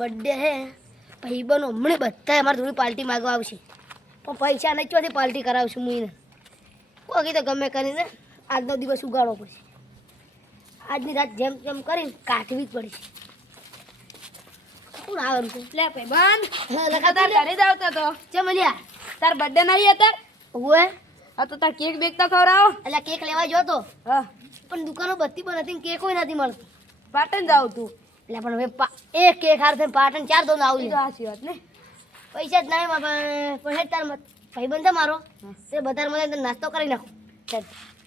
Birthday હે ભાઈ બનો હમણે બધા અમારે થોડી પાર્ટી માંગવા આવશે પણ પૈસા નહીં ચોથી પાર્ટી કરાવશું હું એને કોકી તો ગમે કરીને આજનો દિવસ ઉગાડવો પડશે આજની રાત જેમ તેમ કરીને કાઢવી જ પડશે કોણ આવે છે લે ભાઈબંધ લખા તાર ઘરે જ આવતો તો ચમલિયા તાર બર્થડે નહીં હતા ઓએ આ તો તાર કેક બેક તો ખવડાવો એટલે કેક લેવા ગયો તો હા પણ દુકાનો બધી પણ હતી કેક કોઈ નથી મળતું પાટણ જાવ તું એટલે પણ હવે એક કેક હાર થઈને પાટણ 4 દોન આવું એ તો સાચી વાત ને પૈસા જ નહીં પણ હેડ તાર ભાઈબંધ છે મારો તે બધા મને નાસ્તો કરી નાખો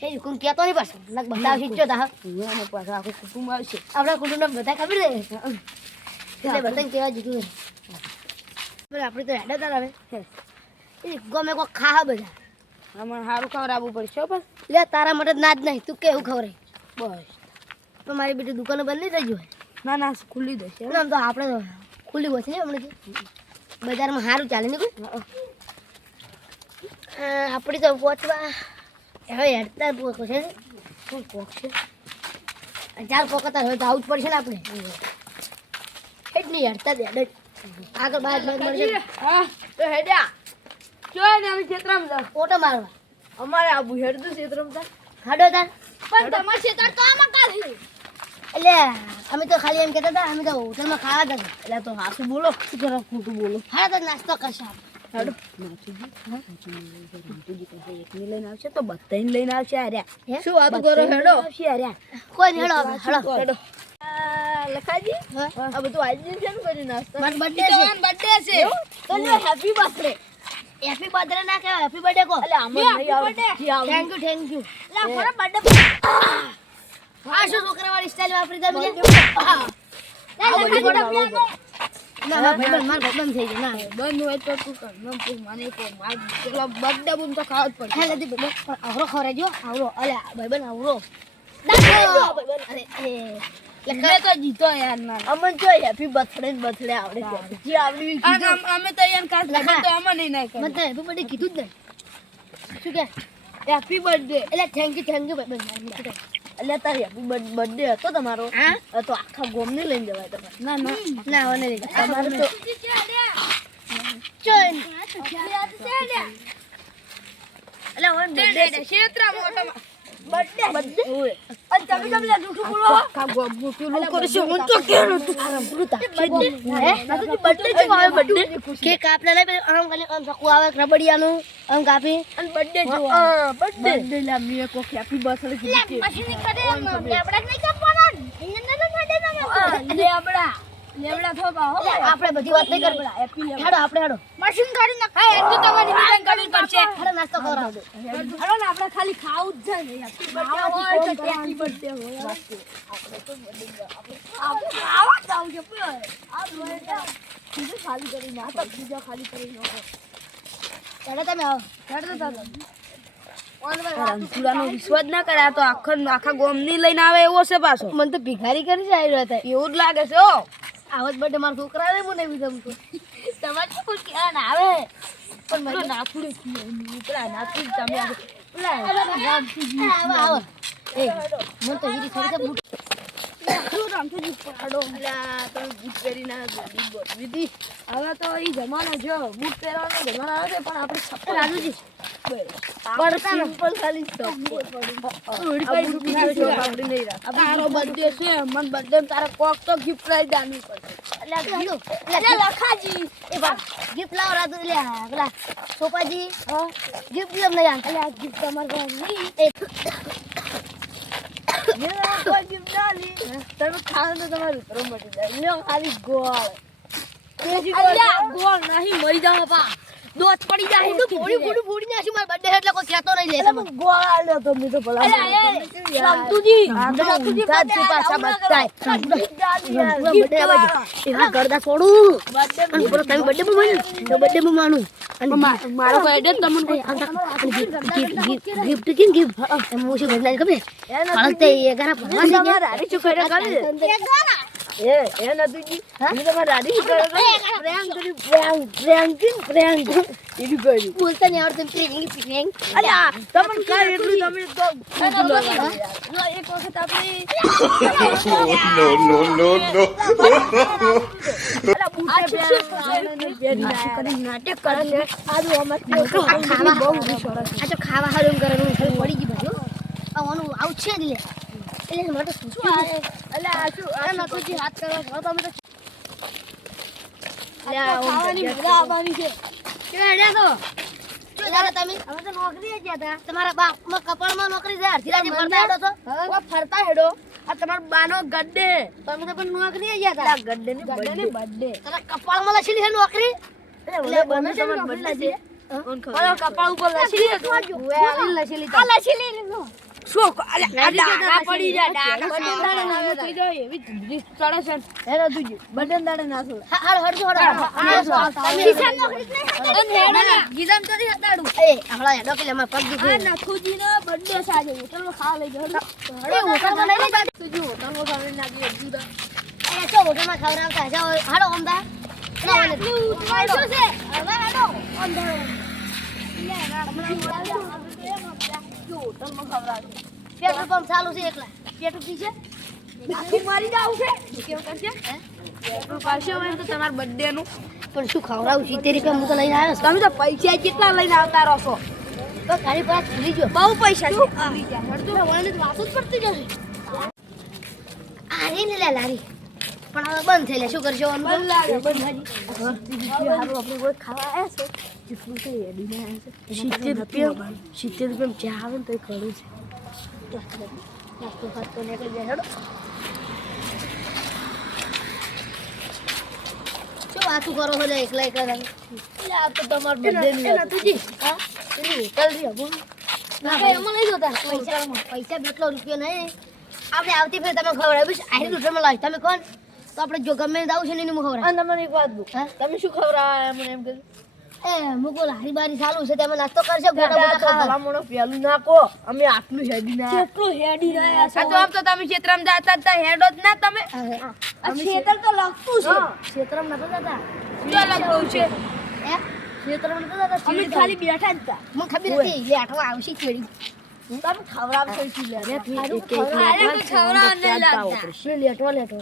હે કોણ કહેતો નહીં પાછો નક બધા શીખ્યો તા હું અને પાછા આખું કુટુંબ આવશે આપણા કુટુંબને બધા ખબર છે એટલે બધાને કહેવા જીધું પણ આપણે તો હેડા તાર હવે એ ગમે કોઈ ખા બધા આમાં સારું ખવડાવવું પડશે હો બસ લે તારા માટે ના જ નહીં તું કેવું ખવડાય બસ તો મારી બેટી દુકાનો બંધ નહીં થઈ ના ના ખુલ્લી દેશે ગયું આમ તો આપણે તો ખુલ્લી હોય છે હમણાં બજારમાં સારું ચાલે ને કોઈ આપણી તો પહોંચવા હવે હેડતા પોક છે શું પોક છે 4 પોકતા હોય તો આવું જ પડશે ને આપણે હેડ નહીં હેડતા દે હેડ આગળ બાદ મળશે હા તો હેડ્યા જોય ને અમે ક્ષેત્રમાં જાવ ઓટો મારવા અમારે આબુ હેડતું ક્ષેત્રમાં હાડો તાર પણ તમારે ક્ષેત્ર તો આમાં કાઢી એટલે અમે તો ખાલી એમ કહેતા હતા અમે તો હોટલમાં ખાવા હતા એટલે તો હાસું બોલો શું કરો ખોટું બોલો હા તો નાસ્તો કરશે હેડો નાચુજી પાસે એકને લઈને આવશે તો બધાને લઈને આવશે આર્યા શું વાત કરો હેડો આવશે આર્યા કોઈ નહીં હેડો હેડો હેડો લખાજી હા? આ બધું આયોજન છે ને કરી નાસ્તા મારો બર્થડે છે બર્થડે છે તો લ્યો હેપી બર્થડે હેપી બર્થડે ના કહેવાય હેપી બર્થડે કો એટલે આમાં નહીં આવડે થેન્ક યુ એટલે મારા બર્થડે આ શું છોકરાવાળી સ્ટાઈલ વાપરી તમે ના ના ભાઈબંધ માર ભાઈબંધ થઈ ગયો ના બંધ હોય તો તું કર મને તો માર પેલા બર્થડે બૂમ તો ખાવા જ પડશે હે લદી ભાઈબંધ પણ આવરો ખવરાજો આવરો અલે ભાઈબંધ આવરો અરે મેં તો જીતો યાર ના અમને જો હેપી બર્થડે બર્થડે આવડે છે જે આવડી અમે તો યાર કાસ લગન તો અમને નહીં નાખ્યો મને તો હેપી બર્થડે કીધું જ નહીં શું કે હેપી બર્થડે એટલે થેન્ક યુ ભાઈબંધ એટલે તાર હેપી બર્થડે હતો તમારો હા તો આખા ગોમને લઈને જવાય તમારે ના ના ના ઓને નહીં તમારે તો ચોન એટલે ઓન બર્થડે ક્ષેત્ર મોટો બર્થડે ઓય અને તમે તમને જૂઠું બોલો આખા ગોમ પેલું કરશું હું તો કેનો તું ભૂતા હે બર્થડે છે મારો બર્થડે કેક કાપલે લઈ આમ ખાલી આમ સકુ આવે રબડિયાનું આમ કાપી અને બર્થડે જો બર્થડે લા મે કો હેપી બર્થડે કીધી મશીન કરે લેબડા નહીં કાપવાના ઇન્જન ને ફાડે લેબડા લેબડા થોબા હો આપણે બધી વાત નહીં કરવી હેપી હેડો આપણે હેડો મશીન કાઢી નાખા એ તો તમારી ડિઝાઇન કરવી પડશે હેડો નાસ્તો કરાવ દો હેડો ને આપણે ખાલી ખાવું જ છે હેપી બર્થડે હોય તો હેપી બર્થડે હોય આપણે તો આપણે ખાવા જાવ છે આ બીજું ખાલી કરી ના તો બીજા ખાલી કરી નાખો હેડો તમે આવો હેડો તો રણછોડાનો વિશ્વાસ ના કરે આ તો આખા ગોમની લઈને આવે એવો છે પાછો મને તો ભિખારી કરી જ આવ્યો હતા એવું જ લાગે છે હો આવત બર્થડે મારા છોકરા આવે મને બી ગમતો તમારે કોઈ ક્યાં ના આવે પણ મને નાખું પેલા નાખું તમે આવો એ મને તો વીરી થોડી બૂટ હવે તો એ જમાનો જો બૂટ પહેરવાનો જમાનો આવે પણ આપણે છપ્પન રાજુજી પણ સિમ્પલ ખાલી તારો બર્થડે છે મન બર્થડે તારે કોક તો ગિફ્ટ લઈ જાણવી પડશે એટલે લખાજી એ બા ગિફ્ટ લાવો રાજુ લે પેલા સોપાજી ગિફ્ટ લમ નહીં એટલે આ ગિફ્ટ તમારે નહીં એ કોઈ ગિફ્ટ ના લી તમે ખાવાનું તો તમારું ઉતરો મટી જાય લ્યો ખાલી ગોળ ગોળ નહીં મરી જાવ પા દોત પડી જાય તો ફોડી નાખી માર બર્થડે એટલે કોઈ કહેતો નહીં લે તમે ગોળ આલ્યો તો મે તો ભલા સંતુજી સાચી પાછા બતાય બર્થડે આવે એવા ગરદા છોડું અને પૂરો તમે બર્થડે માં માનું તો બર્થડે માં માનું અને મારો બર્થડે તમને ગિફ્ટ કિંગ ગિફ્ટ એમ મોશી બદલાઈ ખબર પાળતે 11 ભણવા છે રાડી ચુકડા કરી એ નતુજી તમે તમાર રાડી ચુકડા પ્રેંગ કરી પ્રેંગ એની કરી બોલતા નહીં આવડતું પ્રેંગ અલ્યા તમને કાઈ એટલું તમે તો એક વખત આપણે અલ્યા બૂટે નાટક કરે છે આજુ અમાર ખાવા બહુ સરસ આ તો ખાવા હારું કરવાનું પડી ગયું બધું આનું આવું છે જ લે એટલે મારે તો શું આવે અલ્યા આ શું આ નથુજી હાથ કરો તમે તો અલ્યા ખાવાની મજા આવવાની છે કેવા હેડ્યા તો જો જાણે તમે હવે તો નોકરી ગયા હતા તમારા બાપમાં કપાળમાં નોકરી છે અડધી રાતે ફરતા હેડો છો ઓ ફરતા હેડો આ તમાર બાનો ગડ્ડે તમે તો પણ નોકરી ગયા હતા ગડ્ડે ની બર્થડે તારા કપાળમાં લખેલી છે નોકરી એટલે બને છે નોકરી લાગી કોણ ખબર કપાળ ઉપર લખેલી ઓએ આવી લખેલી આ લખેલી શું અલ્યા ડાકા પડી જાય ડાકા બટન દાડે ના થઈ જાય એવી રીત ચડે છે હેરો તુજી બટન દાડે ના છો હાડ હડજો હડ તમે કિસાન નોકરી જ નહીં હેડો ગીધમ તો નહીં હતાડું એ હમણાં હેડો કે લેમાં પગ દુખે આ નથુજી નો બર્થડે છે આજે હોટલમાં ખાવા લઈ જાવ એ હોટલમાં લઈ જાય તુજી હોટલમાં ખાવા નાખી જુદા એ તો હોટલમાં ખવડાવતા જાઓ હાડો અમદા ના મને શું છે હવે હાડો અમદા હોટલમાં ખવડાવે પેટ્રોલ પંપ ચાલુ છે એકલા પેટ્રોલ પી છે આખી મારી જાવ છે કેવું કરશે પેટ્રોલ પાછો હોય તો તમાર બર્થડે નું પણ શું ખવડાવું 70 રૂપિયા હું તો લઈને આવ્યો છું તમે તો પૈસા કેટલા લઈને આવતા રહો છો તો ગાડી પર ભૂલી ગયો બહુ પૈસા છે હડતું મને તો વાતો જ પડતી જશે આ રે ને લે લારી પણ હવે બંધ થઈ લે શું કરશો બંધ લાગે બંધ હારું આપણે કોઈ ખાવા આવ્યા છે જેટલું છે એડીને આવ્યા છે 70 રૂપિયા ચા આવે ને તો ખરું છે નાસ્તો ફાસ્તો નીકળી જાય હેડો શું વાતું કરો છો લે એકલા એકલા તમે એટલે આ તો તમાર બર્થડે ની નથુજી હા પેલી હોટલ રી હબુ ના ભાઈ એમાં લઈ જોતા પૈસા બેટલો રૂપિયો નહીં આપણે આવતી ફેર તમે ખવડાવીશ આહી રૂપિયામાં લાવી તમે કોણ તો આપણે જો ગમે દાવું છે ને હું ખવડાવ અને તમને એક વાત દઉં તમે શું ખવડાવ્યા મને એમ કીધું એ મુકો લારી બારી ચાલુ છે તેમાં નાસ્તો કરશે ગોટા દાદા બોટા તો ખાવા ભલામણો પેલું નાખો અમે આટલું હેડી ના કેટલું હેડી રહ્યા આ તો આમ તો તમે ક્ષેત્રમાં જાતા હતા હેડો જ ના તમે આ ક્ષેત્ર તો લખતું છે ક્ષેત્રમાં નતો જતા શું લખવું છે હે ક્ષેત્રમાં નતો જતા અમે ખાલી બેઠા જ હતા મને ખબર હતી લેઠવા આવશે કેડી તમે ખવડાવશો શું લે રે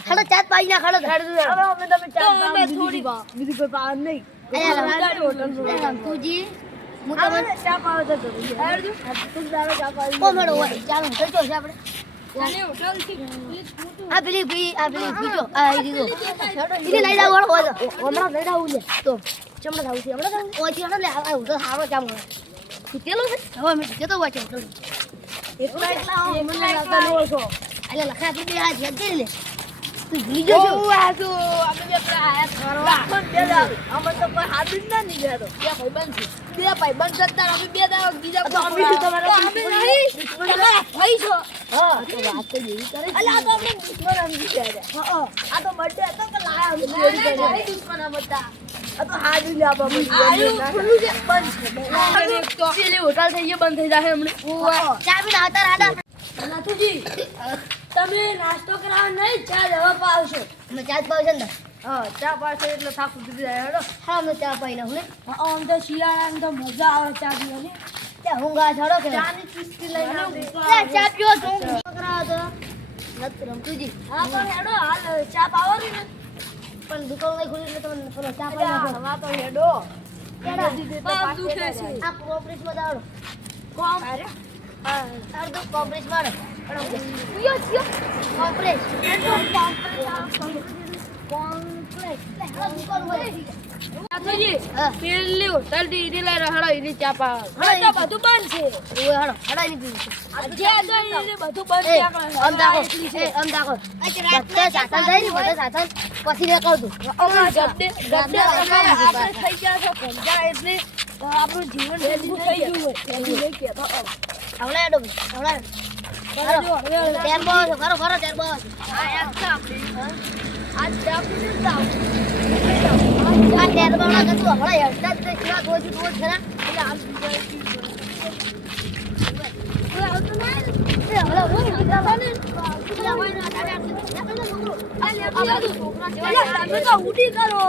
ખડો ચાત પાઈ ના ખડો અમે તમે ચાર થોડી બીજું કોઈ પાવર નહીં તુજી હું તમને ચા પાવ તો તું દાડો ચા પાવ ઓ મેડો હોય ચાલો કઈ છે આપણે આ પેલી પીજો આ દીધો એને લઈ જાવ હોય તો હમણાં લઈ જાવ લે તો ચમડા જાવ છે હમણાં જાવ ઓછી હમણાં લે આ તો સારો ચા મળે તેલો છે હવે મેં જતો હોય છે એટલા મને લાગતા નો છો એટલે લખા આપણે બે હાથ યાદ કરી લે તું ભૂલી ગયો છો આ તો અમે બે આયા કરવા અમે તો કોઈ હાથ જ ના નીકળ્યો બે ભાઈબંધ છે બે ભાઈબંધ સત્તા અમે બે દાવ બીજા તો અમે શું તમારા અમે નહીં તમારા ભાઈ છો હા તો વાત તો એવી કરે અલા આ તો આપણે દુશ્મન સમજી ગયા હા આ તો બર્થડે હતો કે લાયા અમે ચોરી કરી દુશ્મન હતા આ તો હાથ જ લાવવા આયુ ખુલ્લું છે બંધ છે એક તો પેલી હોટલ થઈ ગઈ બંધ થઈ જાય હમણે ચા બી આવતા રાડા નાથુજી તમે નાસ્તો કરાવવા નહીં ચા લેવા પાવશો અમે ચા જ પાવશે ને હા ચા પાવશો એટલે થાક ઉતરી જાય હેડો હા અમે ચા પાઈ લઉં ને આમ તો શિયાળામાં તો મજા આવે ચા પીવાની ત્યાં હું ગા છોડો કે ચાની ચુસ્કી લઈને આવજો. ચા પીવો તો કરાવો તો નથી રમતુજી હા તો હેડો હાલ ચા પાવો ને પણ દુકાન નહીં ખુલી એટલે તમને પેલો ચા પાઈ નાખો હવા તો હેડો પગ દુખે છે આ કોમ્પ્રેસ માં દાડો કોમ આ તો કોમ્પ્રેસ મારો યો યો કોમ્પ્રેસ કોમ્પ્રેસ આ દુકાન હોય નાથુજી હા પેલી હોટલ થી ઈડી લઈ રહડો ઈડી ચા પાવ હળો, તો બધું બંધ છે ઓય હડો હડા ની પીવું જે અંદર ઈડી બધું બંધ એ ચા પાવ આમ દાખો આમ દાખો બધા સાધન થાય ને બધા સાધન પછી ને કહું છું ગબ્બે તમે આગળ થઈ ગયા છો પંજા એટલે આપણું જીવન હેલ્ધી થઈ ગયું હોય એવું નહીં કહેતો આવડા એડો આવડા તેર બો કરો કરો તેર બો આ એક છે આપણી આજ ડાબી ને જાવ આ તેર બો ના કતું હમણાં હેડતા જ કેવા ગોજી ગોજ ખરા એટલે આમ બીજા ઓય આવતો ના એ હમણાં હું કીધા ને પેલા હોય ના દાદા આ લે આ છોકરા તમે તો ઉડી કરો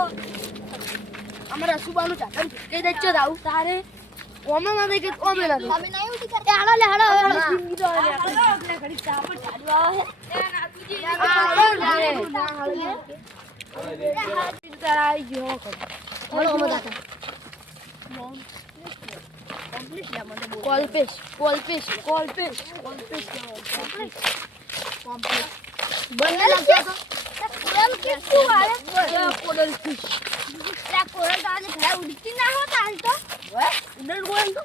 અમારા સુબાનું ચાકર કે દે ચો આવું તારે ઓમે ના દે કે ઓમે ના દે અમે નહીં ઉઠી કરતા એ હાલો લે હાલો જિંદગી તો એટલે ઘડી ચા પર ચાલુ આવે એ નાતુજી તારાઈ ગયો હાલો અમે દાતા કોલપેશ બંને લાગતો તો કોરલ કેટલું વાળે કોરલ ફિશ લા કોરલ તો આજે ઘરે ઉડતી ના હોતા હાલ તો હે ઉડર કોરલ તો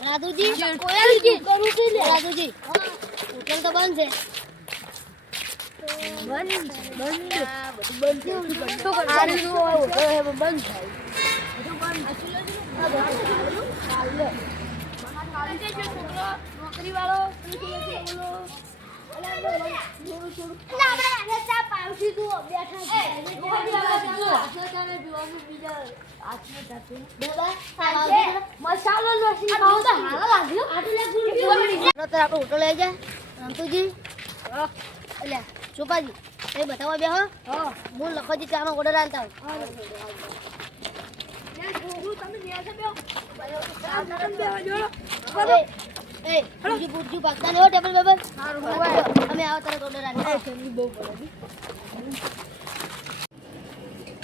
રાજુજી કોરલ કી કરું છે લે રાજુજી હોટલ તો બંધ છે નોકરી વાળો મસાલો નથી આપણે હોટલ લઈ જાય રામતુજી એટલે ચોપાજી એ બતાવવા બેહો હું લખોજી ચાનો ઓર્ડર આલતા એ પૂરજી પૂરજી પાકતા ને હો ટેબલ બેબલ અમે આવો તરત ઓર્ડર આલતા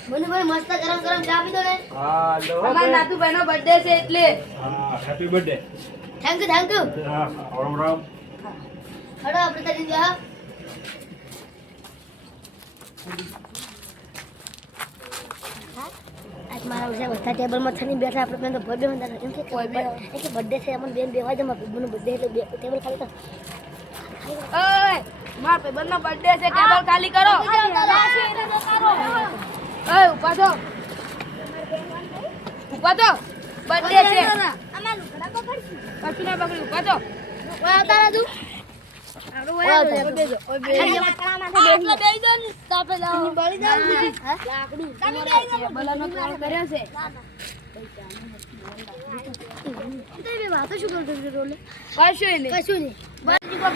મને ભાઈ મસ્ત ગરમ ગરમ ચા પીધો ને હાલો અમાર નાતુભાઈનો બર્થડે છે એટલે હા હેપી બર્થડે થેન્ક યુ હા રામ રામ હડો આપણે તરી જા આજ મારા ઉસે બધા ટેબલમાં થઈને બેઠા આપણે બેન તો બર્થડે ਹੁੰਦਾ એમ કે કોઈ બર્થડે છે અમને બેન બેવા દે મારા બેનનો બર્થડે એટલે ટેબલ ખાલી કર ઓય માર ભાઈબંધનો બર્થડે છે ટેબલ ખાલી કરો ઓય ઉભા થો બર્થડે છે અમાર લુગડા પકડશું કશું ના પકડી ઉભા થો ઓય આવતા રાજુ લાકડું વાતો શું કરતો રોલે કશું નહીં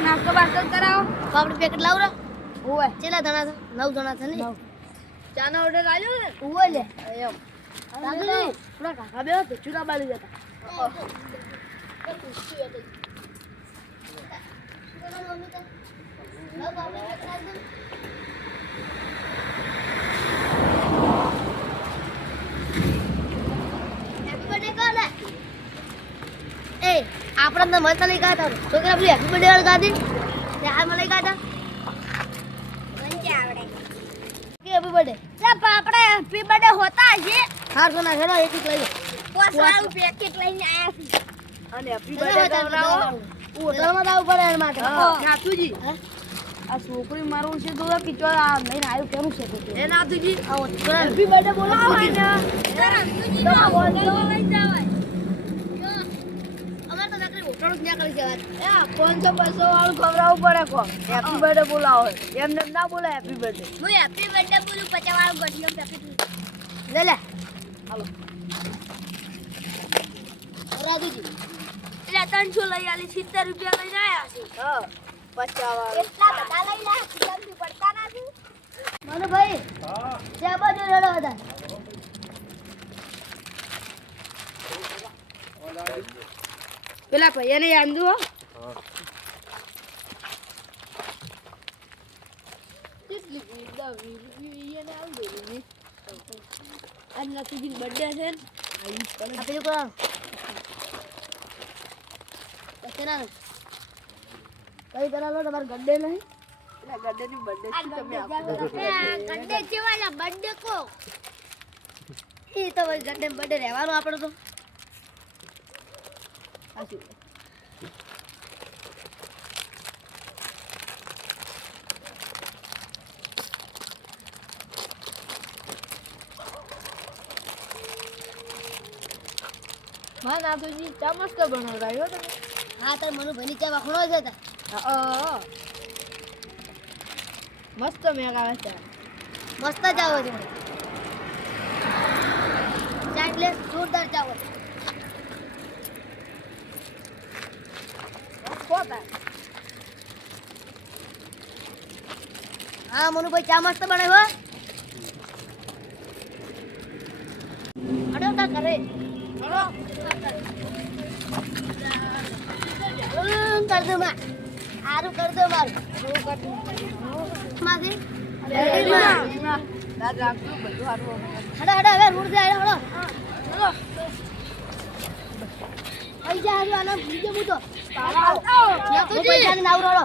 નાસ્તો બાસ્તો કરાવો આપણે પેકેટ લાવરો ઓય કેટલા જણા છે 9 જણા છે ને ચાનો ઓર્ડર આવ્યો ને ઓય લે એમ રાજુજી થોડા કાકા બેહો તો ચૂડા બાળી જતા આપણે તો મસ્ત નહીં ગાતા છોકરા પેલી હેપી બર્થડે વાળી ગાતી તે હાલ મને ગાતા હેપી બર્થડે આપણે હેપી બર્થડે હોતા છે હાર સોના હેરો એક એક લઈ લો પોસવાળું પેકેટ લઈને આયા છે અને હેપી બર્થડે કરાવો હોટલમાં જવું પડે એના માટે નાથુજી આ છોકરી મારું છે તો પીચો આ લઈને આવ્યું કેવું છે તો એ નાથુજી આ હોટલ હેપી બર્થડે બોલાવો ને નાથુજી તો બોલો લઈ જવાય અમાર તો નકરી હોટલ જ ના કરી જવાત એ 500 વાળું ખવડાવવું પડે કો હેપી બર્થડે બોલાવો એમને ના બોલે હેપી બર્થડે હું હેપી બર્થડે બોલું 50 વાળું ગઢિયો પેકેટ લે લે હાલો રાજુજી એટલે 300 લઈ આલી 70 રૂપિયા લઈને આયા છે હા 50 વાળું એટલા બધા લઈ લે જલ્દી પડતા નથી મનુ ભાઈ હા ત્યાં બાજુ રડો હતા પેલા ભૈયાને યાદ દો આજ નાથુજી બર્થડે છે ને આ પેલું કરો પછેના કઈ કરા લો તમારે ગડ્ડે નહીં ગડ્ડેની બર્થડે છે તમે ગડ્ડે જેવાના બર્થડે કો એ તો ભાઈ ગડ્ડે બર્થડે રહેવાનું આપણે તો હા નાથુજી ચા મસ્ત બનાવતા આવ્યો તમે હા તાર મનુ ભાઈની ચા વખણો છે તા મસ્ત મેળ આવે છે મસ્ત ચા હોય છે ચા એટલે જોરદાર ચા હોય હા મનુ ભાઈ ચા મસ્ત બનાવ્યો જા કરે કર દો માં આરું કર દો મારું માથે દાદ રાખજો બધું હારું હડા હડા હવે રોડ જાય હડો પૈસા હારું આના બીજો બુતો પૈસા ને નાવ રોડો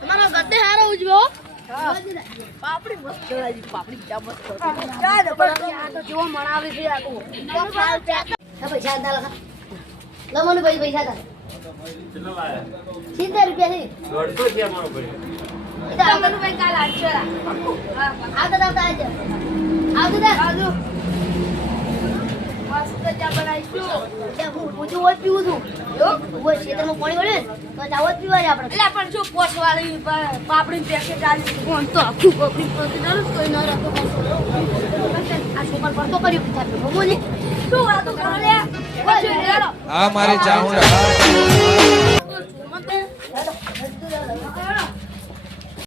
તમારો ગદ્દે હારો ઉજવો પાપડી મસ્ત લાગી પાપડી ચા મસ્ત આ તો કેવો મણાવે છે આ તો પૈસા ના લખા લો મને પૈસા તા કેટલા લાયા? 70 રૂપિયા થી 150 થયા મારો ભાઈ. એ તો આવવાનું ભાઈ કાલ આવજો આવતા આવજો મસ્ત ચા બનાવીશું હું જો ઓટ પીવું છું હું ક્ષેત્રમાં પાણી વળે તો ચાવત પીવા જ આપણે એટલે પણ જો પોસવાળી પાપડી પેકેટ આલી કોણ તો આખું પાપડી પોતે ના કોઈ ના રાખો આ છોકર પડતો કર્યું પીધા ભમોને શું વાતો કરો લે પછી લેરો આ મારે ચાઉંડા મત